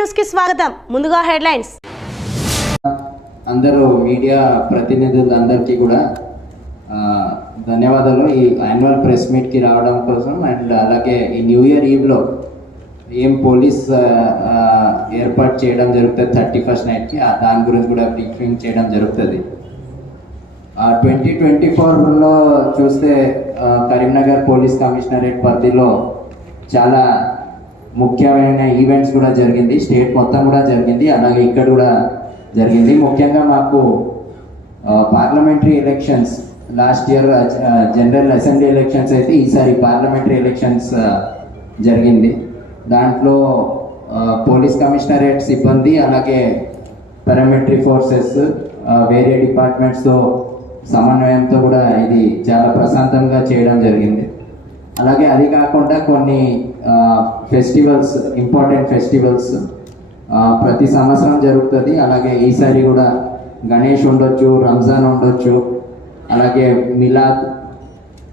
న్యూస్కి స్వాగతం. ముందుగా హెడ్లైన్స్. అందరూ మీడియా ప్రతినిధులందరికీ కూడా ధన్యవాదాలు. ఈ యాన్యువల్ ప్రెస్ మీట్కి రావడం కోసం అండ్ అలాగే ఈ న్యూ ఇయర్ ఈవ్లో ఏం పోలీస్ ఏర్పాటు చేయడం జరుగుతుంది థర్టీ ఫస్ట్ నైట్కి దాని గురించి కూడా బ్రీఫింగ్ చేయడం జరుగుతుంది. ట్వంటీ ట్వంటీ ఫోర్లో చూస్తే కరీంనగర్ పోలీస్ కమిషనరేట్ పరిధిలో చాలా ముఖ్యమైన ఈవెంట్స్ కూడా జరిగింది. స్టేట్ మొత్తం కూడా జరిగింది. అలాగే ఇక్కడ కూడా జరిగింది. ముఖ్యంగా మాకు parliamentary elections last year general assembly elections అయితే ఈసారి పార్లమెంటరీ ఎలక్షన్స్ జరిగింది. దాంట్లో పోలీస్ కమిషనరేట్ సిబ్బంది అలాగే పారామిలిటరీ ఫోర్సెస్ వేరే డిపార్ట్మెంట్స్తో సమన్వయంతో కూడా ఇది చాలా ప్రశాంతంగా చేయడం జరిగింది. అలాగే అది కాకుండా కొన్ని ఫెస్టివల్స్ ఇంపార్టెంట్ ఫెస్టివల్స్ ప్రతి సంవత్సరం జరుగుతుంది. అలాగే ఈసారి కూడా గణేష్ ఉండొచ్చు రంజాన్ ఉండొచ్చు అలాగే మిలాద్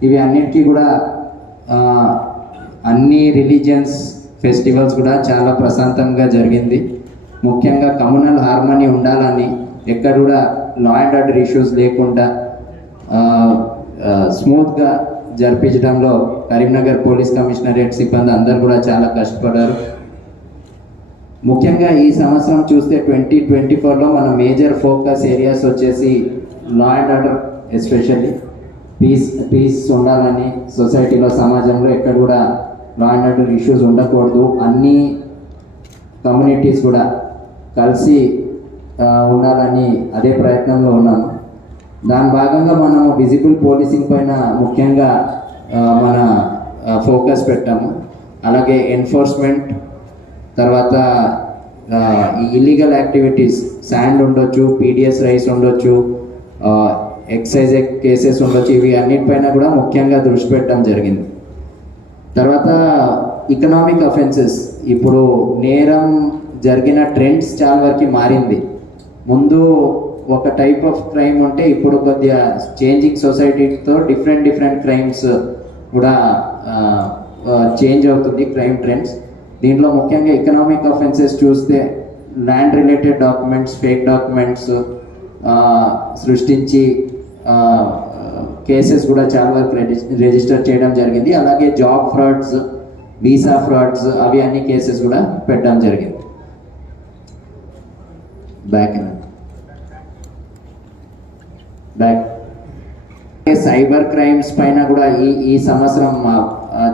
ఇవి అన్నిటికీ కూడా అన్ని రిలీజియన్స్ ఫెస్టివల్స్ కూడా చాలా ప్రశాంతంగా జరిగింది. ముఖ్యంగా కమ్యూనల్ హార్మనీ ఉండాలని ఎక్కడ కూడా లా అండ్ ఆర్డర్ ఇష్యూస్ లేకుండా స్మూత్గా జరిపించడంలో కరీంనగర్ పోలీస్ కమిషనరేట్ సిబ్బంది అందరు కూడా చాలా కష్టపడ్డారు. ముఖ్యంగా ఈ సంవత్సరం చూస్తే ట్వంటీ ట్వంటీ ఫోర్లో మన మేజర్ ఫోకస్ ఏరియాస్ వచ్చేసి law and order especially peace peace ఉండాలని సొసైటీలో సమాజంలో ఎక్కడ కూడా లా అండ్ ఆర్డర్ ఇష్యూస్ ఉండకూడదు. అన్ని కమ్యూనిటీస్ కూడా కలిసి ఉండాలని అదే ప్రయత్నంలో ఉన్నాము. దాని భాగంగా మనము విజిబుల్ పోలీసింగ్ పైన ముఖ్యంగా మన ఫోకస్ పెట్టాము. అలాగే ఎన్ఫోర్స్మెంట్ తర్వాత ఇల్లీగల్ యాక్టివిటీస్ శాండ్ ఉండొచ్చు పీడిఎస్ రైస్ ఉండొచ్చు ఎక్సైజ్ కేసెస్ ఉండొచ్చు ఇవి అన్నిటిపైన కూడా ముఖ్యంగా దృష్టి పెట్టడం జరిగింది. తర్వాత ఇకనామిక్ అఫెన్సెస్ ఇప్పుడు నేరం జరిగిన ట్రెండ్స్ చాలా వరకు మారింది. ముందు ఒక టైప్ ఆఫ్ క్రైమ్ ఉంటే ఇప్పుడు కొద్దిగా చేంజింగ్ సొసైటీతో డిఫరెంట్ డిఫరెంట్ క్రైమ్స్ కూడా చేంజ్ అవుతుంది క్రైమ్ ట్రెండ్స్ దీంట్లో ముఖ్యంగా ఎకనామిక్ అఫెన్సెస్ చూస్తే land related documents fake documents సృష్టించి కేసెస్ కూడా చాలా వరకు రిజిస్టర్ చేయడం జరిగింది. అలాగే జాబ్ ఫ్రాడ్స్ వీసా ఫ్రాడ్స్ అవి అన్ని కేసెస్ కూడా పెట్టడం జరిగింది. బ్యాక్ అండ్ సైబర్ క్రైమ్స్ పైన కూడా ఈ ఈ సంవత్సరం మా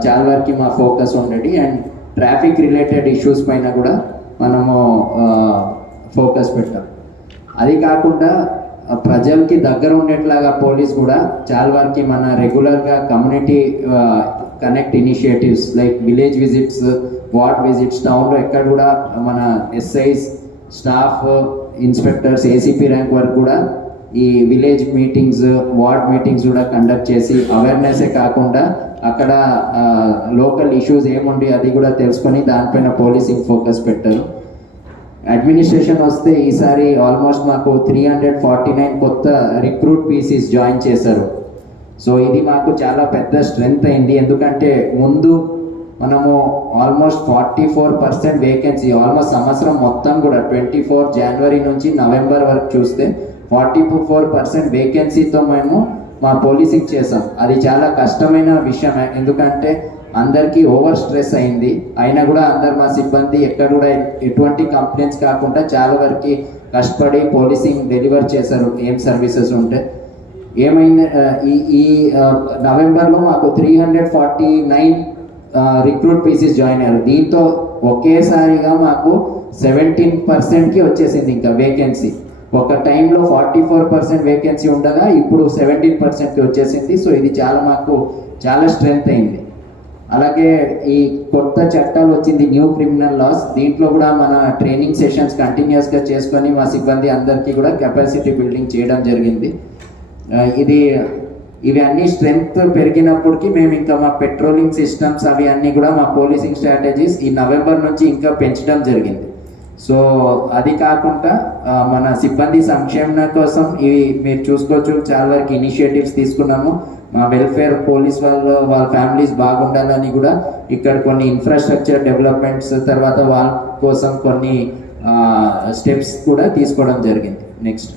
చాలా వరకు మా ఫోకస్ ఉండేది. అండ్ ట్రాఫిక్ రిలేటెడ్ ఇష్యూస్ పైన కూడా మనము ఫోకస్ పెట్టాం. అది కాకుండా ప్రజలకి దగ్గర ఉండేట్లాగా పోలీస్ కూడా చాలా వరకు మన రెగ్యులర్గా community connect initiatives like village visits ward visits టౌన్లో ఎక్కడ కూడా మన SIs staff inspectors ACP rank వరకు కూడా ఈ విలేజ్ మీటింగ్స్ వార్డ్ మీటింగ్స్ కూడా కండక్ట్ చేసి అవేర్నెస్సే కాకుండా అక్కడ లోకల్ ఇష్యూస్ ఏముండి అది కూడా తెలుసుకొని దానిపైన పోలీసింగ్ ఫోకస్ పెట్టారు. అడ్మినిస్ట్రేషన్ వస్తే ఈసారి ఆల్మోస్ట్ మాకు త్రీ హండ్రెడ్ ఫార్టీ నైన్ కొత్త రిక్రూట్ పీసీస్ జాయిన్ చేశారు. సో ఇది మాకు చాలా పెద్ద స్ట్రెంగ్త్ అయింది. ఎందుకంటే ముందు మనము almost forty four percent vacancy almost సంవత్సరం మొత్తం కూడా ట్వంటీ ఫోర్ జనవరి నుంచి నవంబర్ వరకు చూస్తే ఫార్టీ ఫోర్ పర్సెంట్ వేకెన్సీతో మేము మా పోలీసింగ్ చేసాం అది చాలా కష్టమైన విషయం ఎందుకంటే అందరికీ ఓవర్ స్ట్రెస్ అయింది. అయినా కూడా అందరు మా సిబ్బంది ఎక్కడ కూడా ఎటువంటి కంప్లైంట్స్ కాకుండా చాలా వరకు కష్టపడి పోలీసింగ్ డెలివర్ చేశారు. ఏం సర్వీసెస్ ఉంటే. ఏమైంది? ఈ ఈ నవంబర్లో మాకు three hundred forty nine recruit PCs join అయ్యారు. దీంతో ఒకేసారిగా మాకు సెవెంటీన్ పర్సెంట్కి వచ్చేసింది ఇంకా వేకెన్సీ ఒక టైంలో ఫార్టీ ఫోర్ పర్సెంట్ వేకెన్సీ ఉండగా ఇప్పుడు సెవెంటీన్ పర్సెంట్కి వచ్చేసింది. సో ఇది చాలా మాకు చాలా స్ట్రెంగ్త్ అయింది. అలాగే ఈ కొత్త చట్టాలు వచ్చింది న్యూ క్రిమినల్ లాస్. దీంట్లో కూడా మన ట్రైనింగ్ సెషన్స్ కంటిన్యూస్గా చేసుకొని మా సిబ్బంది అందరికీ కూడా కెపాసిటీ బిల్డింగ్ చేయడం జరిగింది. ఇది ఇవి అన్ని స్ట్రెంగ్త్ పెరిగినప్పటికీ మేము ఇంకా మా పెట్రోలింగ్ సిస్టమ్స్ అవి అన్నీ కూడా మా పోలీసింగ్ స్ట్రాటజీస్ ఈ నవంబర్ నుంచి ఇంకా పెంచడం జరిగింది. సో అది కాకుండా మన సిబ్బంది సంక్షేమం కోసం ఇవి మీరు చూసుకోవచ్చు చాలా వరకు ఇనిషియేటివ్స్ తీసుకున్నాము. మా వెల్ఫేర్ పోలీస్ వాళ్ళు వాళ్ళ ఫ్యామిలీస్ బాగుండాలని కూడా ఇక్కడ కొన్ని ఇన్ఫ్రాస్ట్రక్చర్ డెవలప్మెంట్స్ తర్వాత వాళ్ళ కోసం కొన్ని స్టెప్స్ కూడా తీసుకోవడం జరిగింది. నెక్స్ట్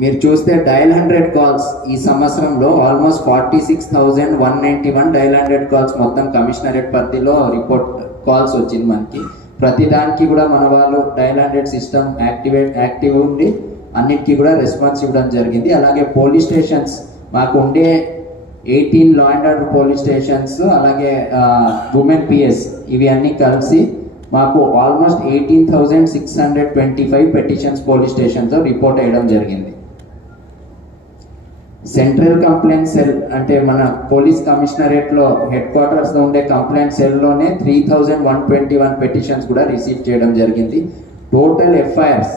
మీరు చూస్తే డయల్ హండ్రెడ్ కాల్స్ ఈ సంవత్సరంలో almost forty six thousand one ninety one dial hundred calls మొత్తం కమిషనరేట్ పరిధిలో రిపోర్ట్ కాల్స్ వచ్చింది మనకి. ప్రతి దానికి కూడా మన వాళ్ళు dial hundred system activate active ఉండి అన్నిటికీ కూడా రెస్పాన్స్ ఇవ్వడం జరిగింది. అలాగే పోలీస్ స్టేషన్స్ మాకు ఉండే eighteen law and order police stations అలాగే ఉమెన్ పిఎస్ ఇవి అన్నీ కలిసి మాకు almost eighteen thousand six hundred twenty five petitions police స్టేషన్తో report వేయడం జరిగింది. సెంట్రల్ కంప్లైంట్ సెల్ అంటే మన పోలీస్ కమిషనరేట్లో హెడ్ క్వార్టర్స్లో ఉండే complaint సెల్లోనే three thousand one twenty one petitions కూడా రిసీవ్ చేయడం జరిగింది. Total FIRs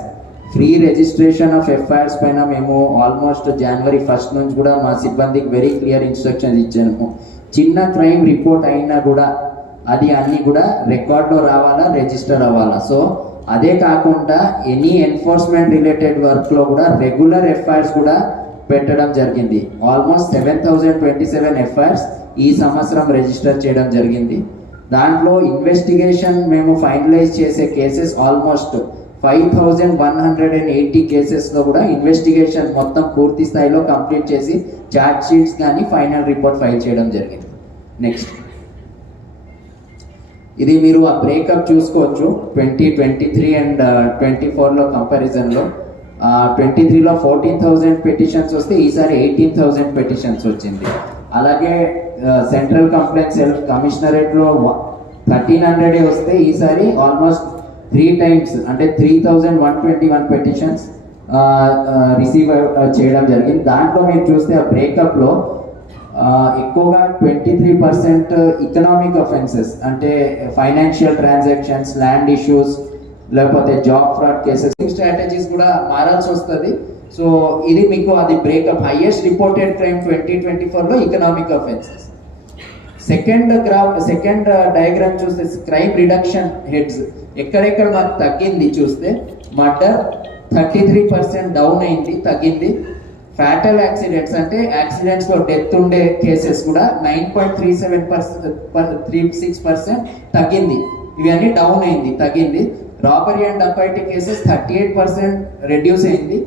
free registration of FIRs పైన మేము ఆల్మోస్ట్ జనవరి ఫస్ట్ నుంచి కూడా మా సిబ్బందికి వెరీ క్లియర్ ఇన్స్ట్రక్షన్స్ ఇచ్చాము. చిన్న క్రైమ్ రిపోర్ట్ అయినా కూడా అది అన్నీ కూడా రికార్డులో రావాలా రిజిస్టర్ అవ్వాలా? సో అదే కాకుండా ఎనీ ఎన్ఫోర్స్మెంట్ రిలేటెడ్ వర్క్లో కూడా రెగ్యులర్ ఎఫ్ఐఆర్స్ కూడా పెట్టడం జరిగింది. Almost seven thousand twenty seven FIRs ఈ సంవత్సరం రిజిస్టర్ చేయడం జరిగింది. దాంట్లో ఇన్వెస్టిగేషన్ మేము ఫైనలైజ్ చేసే cases almost five thousand one hundred and eighty కేసెస్లో కూడా ఇన్వెస్టిగేషన్ మొత్తం పూర్తి స్థాయిలో కంప్లీట్ చేసి చార్జ్ షీట్స్ కానీ ఫైనల్ రిపోర్ట్ ఫైల్ చేయడం జరిగింది. నెక్స్ట్ ఇది మీరు ఆ బ్రేకప్ చూసుకోవచ్చు. Twenty twenty three and twenty ఫోర్లో కంపారిజన్లో ట్వంటీ త్రీలో ఫోర్టీన్ థౌజండ్ పెటిషన్స్ వస్తే ఈసారి ఎయిటీన్ థౌజండ్ పెటిషన్స్ వచ్చింది. అలాగే సెంట్రల్ కంప్లైంట్ సెల్ఫ్ కమిషనరేట్లో థర్టీన్ హండ్రెడే వస్తే ఈసారి ఆల్మోస్ట్ త్రీ టైమ్స్ అంటే three thousand one twenty one petitions receive చేయడం జరిగింది. దాంట్లో మీరు చూస్తే ఆ బ్రేకప్లో ఎక్కువగా twenty three percent economic offences అంటే ఫైనాన్షియల్ ట్రాన్సాక్షన్స్ ల్యాండ్ ఇష్యూస్ లేకపోతే జాబ్ ఫ్రాడ్ కేసెస్ స్ట్రాటజీస్ కూడా మారాల్సి వస్తుంది. సో ఇది మీకు అది breakup highest reported crime twenty twenty ఫోర్లో economic offences second graph second diagram చూస్తే క్రైమ్ రిడక్షన్ హెడ్స్ ఎక్కడెక్కడ మాకు తగ్గింది చూస్తే murder thirty three percent down అయింది తగ్గింది. ఫ్యాటల్ యాక్సిడెంట్స్ అంటే యాక్సిడెంట్స్లో డెత్ ఉండే కేసెస్ కూడా nine point three seven percent three six percent తగ్గింది. ఇవన్నీ డౌన్ అయింది తగ్గింది. Robbery and dacoity cases thirty eight percent reduce అయింది.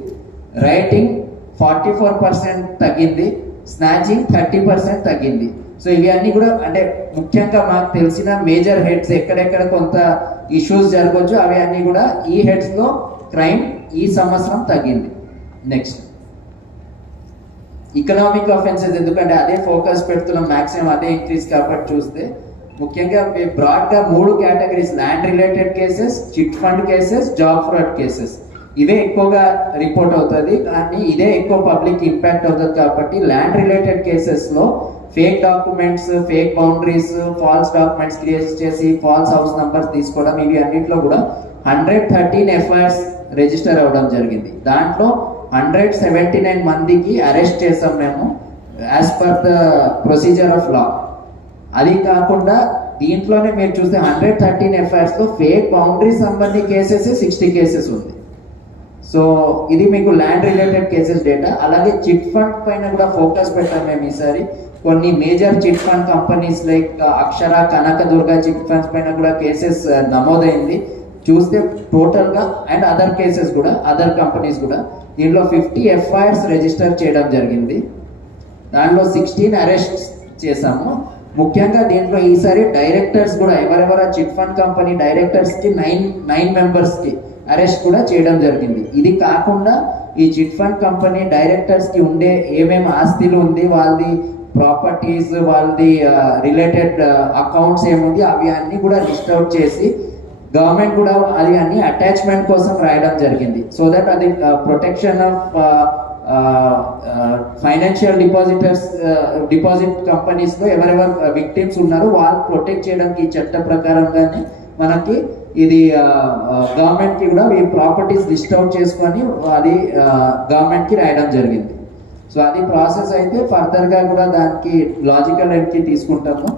రైటింగ్ ఫార్టీ ఫోర్ పర్సెంట్ తగ్గింది. స్నాచింగ్ థర్టీ పర్సెంట్ తగ్గింది. సో ఇవి కూడా అంటే ముఖ్యంగా మాకు తెలిసిన మేజర్ హెడ్స్ ఎక్కడెక్కడ కొంత ఇష్యూస్ జరగవచ్చు అవి అన్నీ కూడా ఈ హెడ్స్లో క్రైమ్ ఈ సంవత్సరం తగ్గింది. నెక్స్ట్ ఇకనామిక్ అఫెన్సెస్ ఎందుకంటే అదే ఫోకస్ పెడుతున్నాం మ్యాక్సిమం అదే ఇంక్రీజ్ కాబట్టి చూస్తే. ముఖ్యంగా బ్రాడ్గా మూడు categories land related cases chit fund cases job fraud cases ఇవే ఎక్కువగా రిపోర్ట్ అవుతుంది. కానీ ఇదే ఎక్కువ పబ్లిక్ ఇంపాక్ట్ అవుతుంది కాబట్టి ల్యాండ్ రిలేటెడ్ కేసెస్లో fake documents fake boundaries false documents create చేసి ఫాల్స్ హౌస్ నంబర్స్ తీసుకోవడం ఇవి అన్నింటిలో కూడా హండ్రెడ్ థర్టీన్ ఎఫ్ఐఆర్స్ రిజిస్టర్ అవ్వడం జరిగింది. దాంట్లో హండ్రెడ్ సెవెంటీ నైన్ మందికి అరెస్ట్ చేసాం మేము as per the procedure of law అది కాకుండా దీంట్లోనే మీరు చూస్తే హండ్రెడ్ థర్టీన్ ఎఫ్ఐఆర్స్లో ఫేక్ బౌండరీ సంబంధి కేసెస్ సిక్స్టీ కేసెస్ ఉంది. సో ఇది మీకు ల్యాండ్ రిలేటెడ్ కేసెస్ డేటా అలాగే చిట్ ఫండ్ పైన కూడా ఫోకస్ పెట్టాం మేము ఈసారి. కొన్ని major chit fund companies like Akshara Kanakadurga chit funds పైన కూడా కేసెస్ uh, నమోదైంది. చూస్తే టోటల్గా అండ్ అదర్ కేసెస్ కూడా అదర్ కంపెనీస్ కూడా దీంట్లో ఫిఫ్టీ ఎఫ్ఐఆర్స్ రిజిస్టర్ చేయడం జరిగింది. దాంట్లో సిక్స్టీన్ అరెస్ట్ చేశాము ముఖ్యంగా దీంట్లో ఈసారి డైరెక్టర్స్ కూడా ఎవరెవరు చిట్ ఫండ్ కంపెనీ డైరెక్టర్స్కి నైన్ నైన్ మెంబర్స్కి అరెస్ట్ కూడా చేయడం జరిగింది. ఇది కాకుండా ఈ చిట్ ఫండ్ కంపెనీ డైరెక్టర్స్కి ఉండే ఏమేమి ఆస్తులు ఉంది వాళ్ళది ప్రాపర్టీస్ వాళ్ళది రిలేటెడ్ అకౌంట్స్ ఏముంది అవి అన్ని కూడా లిస్ట్ అవుట్ చేసి గవర్నమెంట్ కూడా అది అన్ని అటాచ్మెంట్ కోసం రాయడం జరిగింది. సో దట్ అది protection of financial depositors deposit కంపెనీస్లో ఎవరెవరు uh, విక్టిమ్స్ ఉన్నారో వాళ్ళు ప్రొటెక్ట్ చేయడానికి ఈ చట్ట ప్రకారంగానే మనకి ఇది గవర్నమెంట్కి కూడా ఈ ప్రాపర్టీస్ లిస్ట్ అవుట్ చేసుకొని అది గవర్నమెంట్కి రాయడం జరిగింది. సో అది ప్రాసెస్ అయితే ఫర్దర్గా కూడా దానికి లాజికల్ ఎండ్కి తీసుకుంటాము.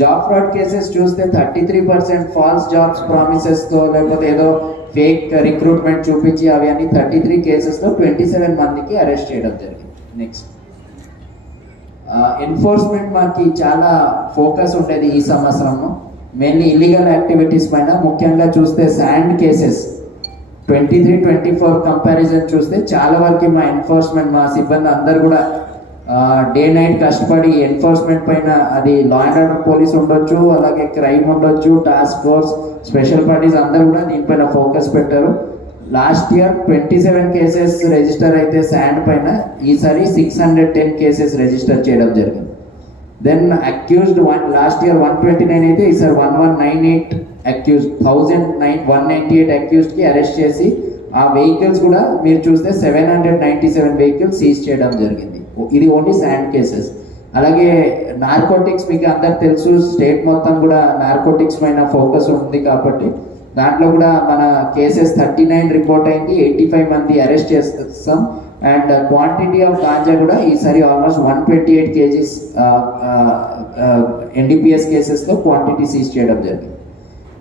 జాబ్ ఫ్రాడ్ కేసెస్ చూస్తే thirty three percent false jobs ప్రామిసెస్తో లేకపోతే ఏదో ఫేక్ రిక్రూట్మెంట్ చూపించి అవి అన్ని థర్టీ త్రీ కేసెస్లో ట్వంటీ సెవెన్ మందికి అరెస్ట్ చేయడం జరిగింది. నెక్స్ట్ ఎన్ఫోర్స్మెంట్ మాకు చాలా ఫోకస్ ఉండేది ఈ సంవత్సరము. మెయిన్లీ ఇల్లీగల్ యాక్టివిటీస్ పైన. ముఖ్యంగా చూస్తే sand cases twenty three twenty four comparison చూస్తే చాలా వరకు మా ఎన్ఫోర్స్మెంట్ మా సిబ్బంది అందరు కూడా డే నైట్ కష్టపడి ఎన్ఫోర్స్మెంట్ పైన అది లా అండ్ ఆర్డర్ పోలీస్ ఉండొచ్చు అలాగే క్రైమ్ ఉండొచ్చు టాస్క్ ఫోర్స్ స్పెషల్ పార్టీస్ అందరు కూడా దీనిపైన ఫోకస్ పెట్టారు. Last year twenty seven cases register అయితే శాండ్ పైన ఈసారి six hundred ten cases register చేయడం జరిగింది. Then accused one last year one twenty nine అయితే ఈసారి one one nine eight accused thousand nine one ninety eight అక్యూజ్డ్కి arrest చేసి ఆ vehicles కూడా మీరు చూస్తే seven hundred ninety seven vehicles seize చేయడం జరిగింది. ఇది ఓన్లీ శాండ్ కేసెస్ అలాగే నార్కోటిక్స్ మీకు అందరు తెలుసు స్టేట్ మొత్తం కూడా నార్కోటిక్స్ పైన ఫోకస్ ఉంది కాబట్టి దాంట్లో కూడా మన కేసెస్ థర్టీ నైన్ రిపోర్ట్ అయింది ఎయిటీ ఫైవ్ మంది అరెస్ట్ చేస్తాం. అండ్ క్వాంటిటీ ఆఫ్ గాంజా కూడా ఈసారి almost one twenty eight kgs NDPS కేసెస్లో క్వాంటిటీ సీజ్ చేయడం జరిగింది.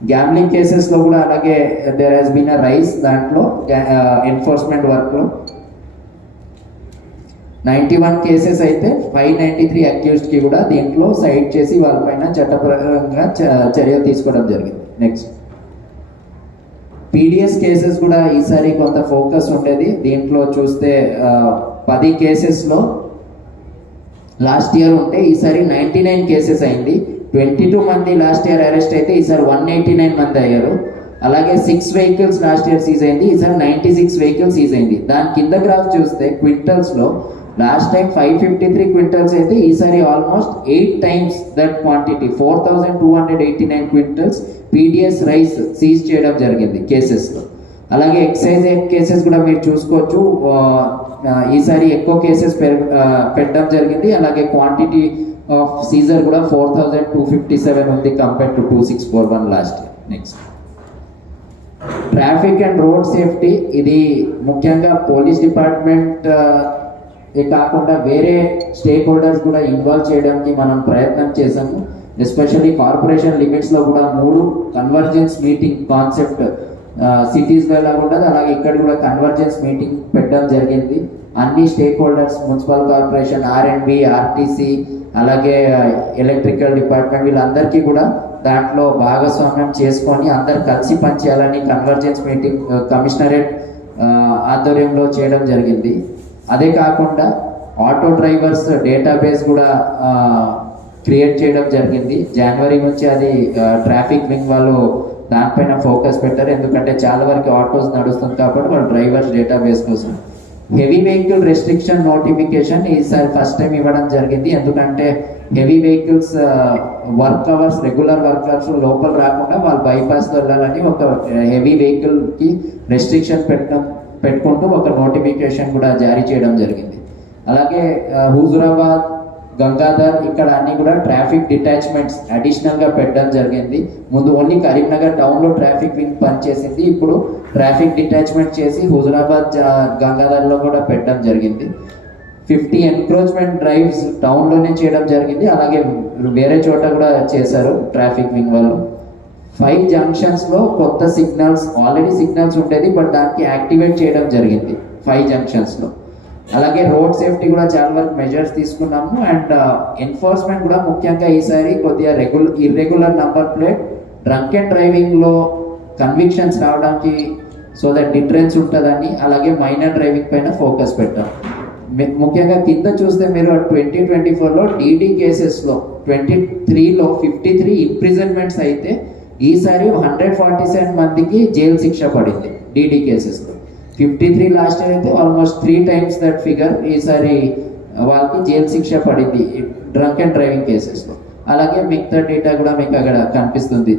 గ్యామ్లింగ్ కేసెస్లో కూడా అలాగే there has been a rise దాంట్లో ఎన్ఫోర్స్మెంట్ వర్క్లో నైంటీ వన్ కేసెస్ అయితే ఫైవ్ నైంటీ త్రీ అక్యూజ్డ్కి కూడా దీంట్లో సైడ్ చేసి వాళ్ళపైన చట్టపరంగా చ- చర్యలు తీసుకోవడం జరిగింది. నెక్స్ట్ పీడిఎస్ కేసెస్ కూడా ఈసారి కొంత ఫోకస్ ఉండేది. దీంట్లో చూస్తే పది కేసెస్లో లాస్ట్ ఇయర్ ఉంటే ఈసారి నైంటీ నైన్ కేసెస్ అయింది. ట్వంటీ టూ మంది లాస్ట్ ఇయర్ అరెస్ట్ అయితే ఈసారి వన్ ఎయిటీ నైన్ మంది అయ్యారు. అలాగే six vehicles last year seize అయింది. ఈసారి నైంటీ సిక్స్ వెహికల్స్ సీజ్ అయింది. దాని కింద గ్రాఫ్ చూస్తే క్వింటల్స్లో last time five fifty three quintals అయితే ఈసారి almost eight times that quantity four thousand two hundred eighty nine quintals PDS rice seize చేయడం జరిగింది కేసెస్లో అలాగే ఎక్సైజ్ కేసెస్ కూడా మీరు చూసుకోవచ్చు. ఈసారి ఎక్కువ కేసెస్ పెట్టడం జరిగింది. అలాగే క్వాంటిటీ ఆఫ్ సీజర్ కూడా four thousand two fifty seven ఉంది compare to two six four one last next traffic and road safety ఇది ముఖ్యంగా పోలీస్ డిపార్ట్మెంట్ ఇది కాకుండా వేరే స్టేక్ హోల్డర్స్ కూడా ఇన్వాల్వ్ చేయడానికి మనం ప్రయత్నం చేసాము ఎస్పెషల్లీ కార్పొరేషన్ లిమిట్స్లో కూడా మూడు కన్వర్జెన్స్ మీటింగ్ కాన్సెప్ట్ సిటీస్లో ఎలా ఉంటుంది అలాగే ఇక్కడ కూడా కన్వర్జెన్స్ మీటింగ్ పెట్టడం జరిగింది. అన్ని stakeholders municipal corporation R and B RTC అలాగే ఎలక్ట్రికల్ డిపార్ట్మెంట్ వీళ్ళందరికీ కూడా దాంట్లో భాగస్వామ్యం చేసుకొని అందరు కలిసి పనిచేయాలని కన్వర్జెన్స్ మీటింగ్ కమిషనరేట్ ఆధ్వర్యంలో చేయడం జరిగింది. అదే కాకుండా ఆటో డ్రైవర్స్ డేటాబేస్ కూడా క్రియేట్ చేయడం జరిగింది. జనవరి నుంచి అది ట్రాఫిక్ వింగ్ వాళ్ళు దానిపైన ఫోకస్ పెట్టారు. ఎందుకంటే చాలా వరకు ఆటోస్ నడుస్తుంది కాబట్టి వాళ్ళు డ్రైవర్స్ డేటాబేస్ కోసం. హెవీ వెహికల్ రెస్ట్రిక్షన్ నోటిఫికేషన్ ఈసారి ఫస్ట్ టైం ఇవ్వడం జరిగింది. ఎందుకంటే heavy vehicles work hours regular work hours లోపల రాకుండా వాళ్ళు బైపాస్ వెళ్ళాలని ఒక హెవీ వెహికల్కి రెస్ట్రిక్షన్ పెట్టడం పెట్టుకుంటూ ఒక నోటిఫికేషన్ కూడా జారీ చేయడం జరిగింది. అలాగే హుజురాబాద్ గంగాధర్ ఇక్కడ అన్ని కూడా ట్రాఫిక్ డిటాచ్మెంట్స్ అడిషనల్గా పెట్టడం జరిగింది. ముందు ఓన్లీ కరీంనగర్ టౌన్లో ట్రాఫిక్ వింగ్ పనిచేసింది. ఇప్పుడు ట్రాఫిక్ డిటాచ్మెంట్ చేసి హుజురాబాద్ గంగాధర్లో కూడా పెట్టడం జరిగింది. ఫిఫ్టీ ఎన్క్రోచ్మెంట్ డ్రైవ్స్ టౌన్లోనే చేయడం జరిగింది. అలాగే వేరే చోట కూడా చేశారు ట్రాఫిక్ వింగ్ వాళ్ళు. ఫైవ్ జంక్షన్స్లో కొత్త సిగ్నల్స్ ఆల్రెడీ సిగ్నల్స్ ఉండేది బట్ దానికి యాక్టివేట్ చేయడం జరిగింది. ఫైవ్ జంక్షన్స్లో అలాగే రోడ్ సేఫ్టీ కూడా చాలా వరకు మెజర్స్ తీసుకున్నాము అండ్ ఎన్ఫోర్స్మెంట్ uh, కూడా ముఖ్యంగా ఈసారి కొద్దిగా regular irregular number plate drunk and డ్రైవింగ్లో convictions రావడానికి సో దట్ డిఫరెన్స్ ఉంటుందని అలాగే మైనర్ డ్రైవింగ్ పైన ఫోకస్ పెట్టాం. ముఖ్యంగా కింద చూస్తే మీరు ట్వంటీ ట్వంటీ ఫోర్లో డీడీ కేసెస్లో ట్వంటీ త్రీలో ఫిఫ్టీ త్రీ ఇంప్రిజన్మెంట్స్ అయితే ఈసారి హండ్రెడ్ ఫార్టీ సెవెన్ మందికి జైలు శిక్ష పడింది డీడీ కేసెస్లో. ఫిఫ్టీ త్రీ లాస్ట్ ఇయర్ అయితే almost three times that figure ఈసారి వాళ్ళకి జైలు శిక్ష పడింది డ్రంక్ అండ్ డ్రైవింగ్ కేసెస్లో. అలాగే మిగతా డేటా కూడా మీకు అక్కడ కనిపిస్తుంది